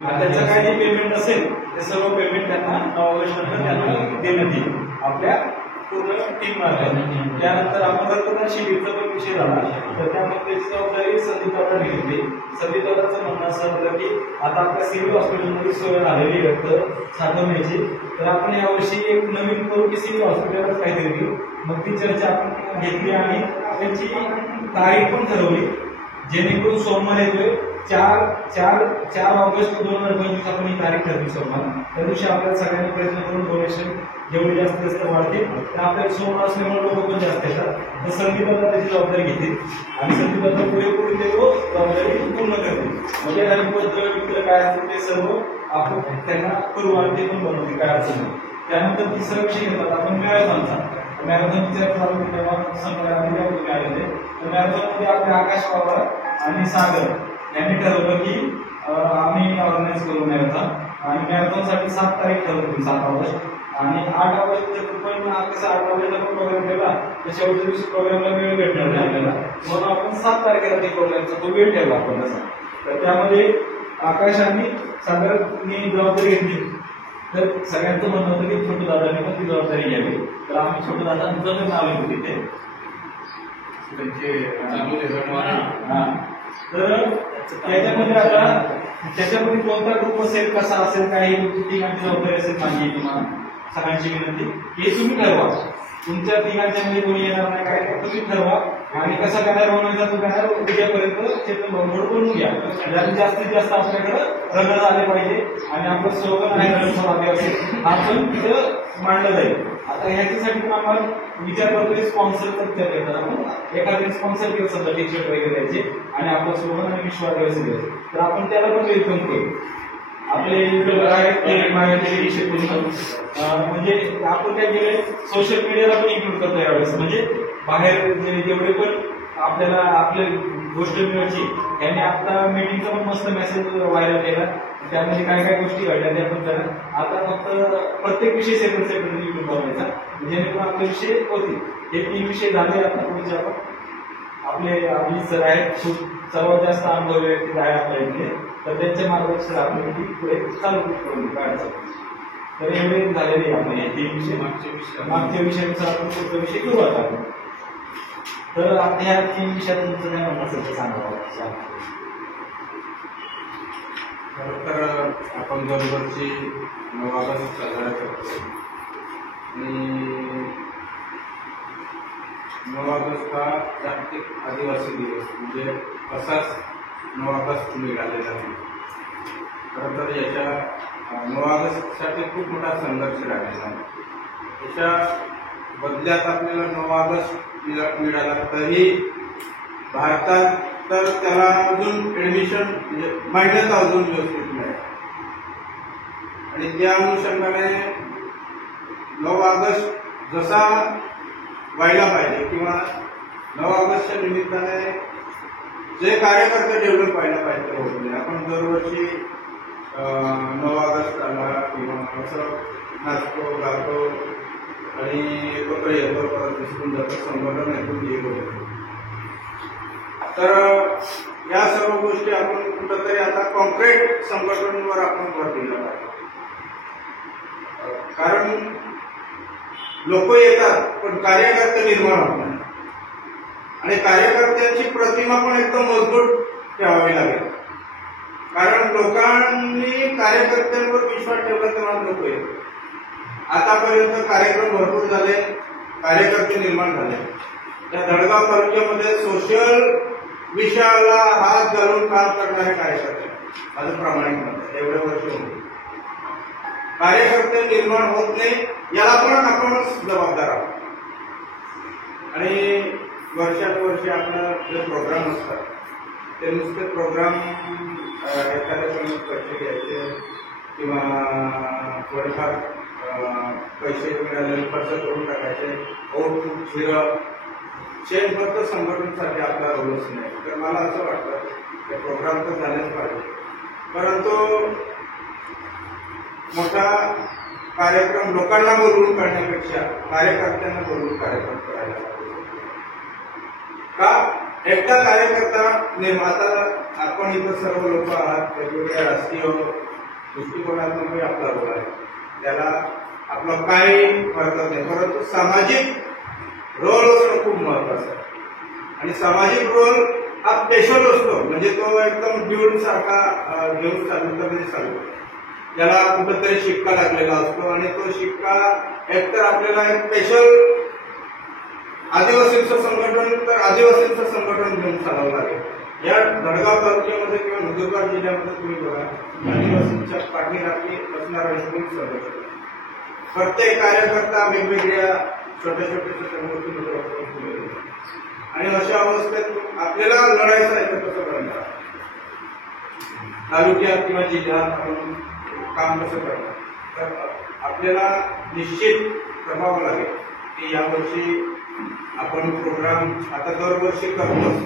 त्याचं काय जे पेमेंट असेल ते सर्व पेमेंट त्यांना 9 ऑगस्ट नंतर त्यांना देण्यात येईल आपल्या पूर्ण टीम मार्फत. त्यानंतर आपण रक्तदान शिबिरचा पण विषय झाला तर त्यामध्ये त्याची जबाबदारी संदीप दादा घेतली. संदीप दादाचं म्हणणं असं होतं की आता आपल्या सिव्हिल हॉस्पिटलमध्ये सोय झालेली रक्त साठवण्याची, तर आपण यावर्षी एक नवीन करू की सिव्हिल हॉस्पिटलच काहीतरी देऊ. मग ती चर्चा आपण घेतली आणि त्याची तारीख पण ठरवली जेणेकरून सोमवार येतोय 4 ऑगस्ट 2025 आपण ही तारीख ठरली सोमवार. त्या दिवशी आपल्याला सगळ्यांनी प्रयत्न करून डोनेशन जेवढी जास्त वाढते तर आपल्याला सोमवार असल्यामुळे लोक पण जास्त येतात. तर संदीपाला त्याची जबाबदारी घेतील आणि संदीपाला पुरेपूर देतो जबाबदारी पूर्ण करते. म्हणजे पत्र काय असतं ते सर्व आपण त्यांना करू आणि ते पण बनवते काय अडचण नाही. त्यानंतर तिसरा विषय घेतात आपण मॅरेथॉनचा. मॅरेथॉनची चर्चा चालू होती तेव्हा संघटना आलेले तर मॅरेथॉनमध्ये आपले आकाश पवार आणि सागर यांनी ठरवलं की आम्ही ऑर्गनाईज करू मॅरेथॉन आणि मॅरेथॉनसाठी 7 तारीख ठरवली 7 ऑगस्ट आणि 8 ऑगस्ट पण कसं 8 ऑगस्टला पण प्रोग्राम ठेवला तर शेवटच्या दिवशी प्रोग्रामला वेळ भेटणार नाही आपल्याला म्हणून आपण 7 तारखेला ते प्रोग्रामचा तो वेळ ठेवला आपण तसा. तर त्यामध्ये आकाश आणि सागरनी जबाबदारी घेतली. तर सगळ्यांचं म्हणणं होतं की छोटू दादाने पण ती जबाबदारी घ्यावी. तर आम्ही छोटू दादांचं नाव येतो तिथे तर त्याच्यामध्ये आता त्याच्यामध्ये कोणता ग्रुप असेल कसा असेल काही तिघांची जबाबदारी असेल माझी किंवा सगळ्यांची विनंती हे तुम्ही ठरवा. तुमच्या तिघांच्या मध्ये कोणी येणार नाही काय तुम्ही ठरवा आणि कसा बॅनर बनवायचा तो बॅनर उद्यापर्यंत चेतन भाऊकडे बनवून घ्या. जास्तीत जास्त आपल्याकडे रनर आले पाहिजे आणि आपलं स्लोगन आहे रणसभा आदिवासी आपण तिथं मांडलं जाईल. आता ह्याच्यासाठी पण आपण विचार करतोय स्पॉन्सरचा विचार करतात. आपण एखाद्याने स्पॉन्सर केलं समजा टी शर्ट वगैरे द्यायचे आणि आपलं स्लोगन आणि विश्व आदिवासी द्यायचे तर आपण त्याला पण वेलकम करू. आपले म्हणजे आपण काय केलंय सोशल मीडियाला पण इन्क्लूड करतो यावेळेस. म्हणजे बाहेर जेवढे पण आपल्याला आपल्या गोष्ट मिळायची यांनी आता मीटिंगचा पण मस्त मेसेज व्हायरल केला. त्यामध्ये काय काय गोष्टी घडल्या त्या पण करा. आता फक्त प्रत्येक विषय सेपरेट इन्क्लूड बनवायचा जेणेकरून आपले विषय होतील. हे 3 विषय झाले. आता पुढचे आपण आपले सर आहेत खूप सर्वात जास्त अनुभवी व्यक्ती आहे आपल्या इथे तर त्यांच्या मार्गदर्शन आपण पुढे चालू करून काढायचं. तर एवढे झालेले आपले 3 विषय मागच्या विषयानुसार आपण पुढचा विषय घेऊ आता. तर आता ह्या 3 विषयात तुमचं काय म्हणणं असेल ते सांगा. तर आपण दरवर्षी 9 ऑगस्ट साजरा करतो आणि 9 ऑगस्ट हा जागतिक आदिवासी दिवस म्हणजे असाच 9 ऑगस्ट निघालेला आहे. खरं तर याच्या 9 ऑगस्टसाठी खूप मोठा संघर्ष राहिलेला आहे. याच्या बदल्यात आपल्याला 9 ऑगस्ट मिळाला तरी भारतात तर त्याला अजून ऍडमिशन म्हणजे मान्यता अजून व्यवस्थित मिळेल आणि त्या अनुषंगाने 9 ऑगस्ट जसा व्हायला पाहिजे किंवा 9 ऑगस्टच्या निमित्ताने जे कार्यकर्ते डेव्हलप व्हायला पाहिजे होत नाही. आपण दरवर्षी 9 ऑगस्ट आला किंवा असं नाचतो गातो आणि एकत्र येतो परत दिसून जातं संघटन ऐकून येतो. तर या सर्व गोष्टी आपण कुठंतरी आता कॉन्क्रीट संघटनांवर आपण भर दिला पाहिजे. कारण लोक येतात पण कार्यकर्ते निर्माण होत नाही आणि कार्यकर्त्यांची प्रतिमा पण एकदम मजबूत ठेवावी लागेल. कारण लोकांनी कार्यकर्त्यांवर विश्वास ठेवला तेव्हा लोक येतात. आतापर्यंत कार्यक्रम भरपूर झाले, कार्यकर्ते निर्माण झाले. या धडगाव तालुक्यामध्ये सोशल विषयाला हात घालून काम करणारे कार्यकर्ते माझं प्रामाणिक मत एवढ्या वर्ष होते. कार्यकर्ते निर्माण होत नाही याला पण आपणच जबाबदार आहोत आणि वर्षानुवर्षी आपलं जे प्रोग्राम असतात ते नुसते प्रोग्राम एखाद्याकडून पैसे घ्यायचे किंवा थोडेफार पैसे मिळालेले खर्च करून टाकायचे खूप झिरं चेन फक्त संघटनेसाठी आपला रोलच नाही. तर मला असं वाटतं की प्रोग्राम तर झालेच पाहिजे परंतु मोठा कार्यक्रम लोकांना बोलवून करण्यापेक्षा कार्यकर्त्यांना बोलवून कार्यक्रम करायला पाहिजे. का एकटा कार्यकर्ता निर्माता आपण इथं सर्व लोक आहात वेगवेगळ्या राजकीय दृष्टिकोनातूनही आपला रोल आहे. त्याला आपलं काही हरकत नाही, परंतु सामाजिक रोल असणं खूप महत्वाचं आहे. आणि सामाजिक रोल हा स्पेशल असतो, म्हणजे तो एकदम ड्यून सारखा घेऊन चालतो. त्याला कुठेतरी शिक्का लागलेला असतो आणि तो शिक्का एकतर आपल्याला एक स्पेशल आदिवासींचं संघटन तर आदिवासींचं संघटन घेऊन चालावं लागेल. या धडगाव तालुक्यामध्ये किंवा नंदुरबार जिल्ह्यामध्ये तुम्ही बघा, आदिवासींच्या पाठीराखी असणारा एकूण संघटन, प्रत्येक कार्यकर्ता वेगवेगळ्या छोट्या गोष्टी आणि अशा अवस्थेत आपल्याला लढायचं आहे तर कसं करणार, तालुक्यात किंवा जिल्ह्यात आपण काम कसं करणार. तर आपल्याला निश्चित ठरवावं लागेल की यावर्षी आपण प्रोग्राम आता दरवर्षी करतोच,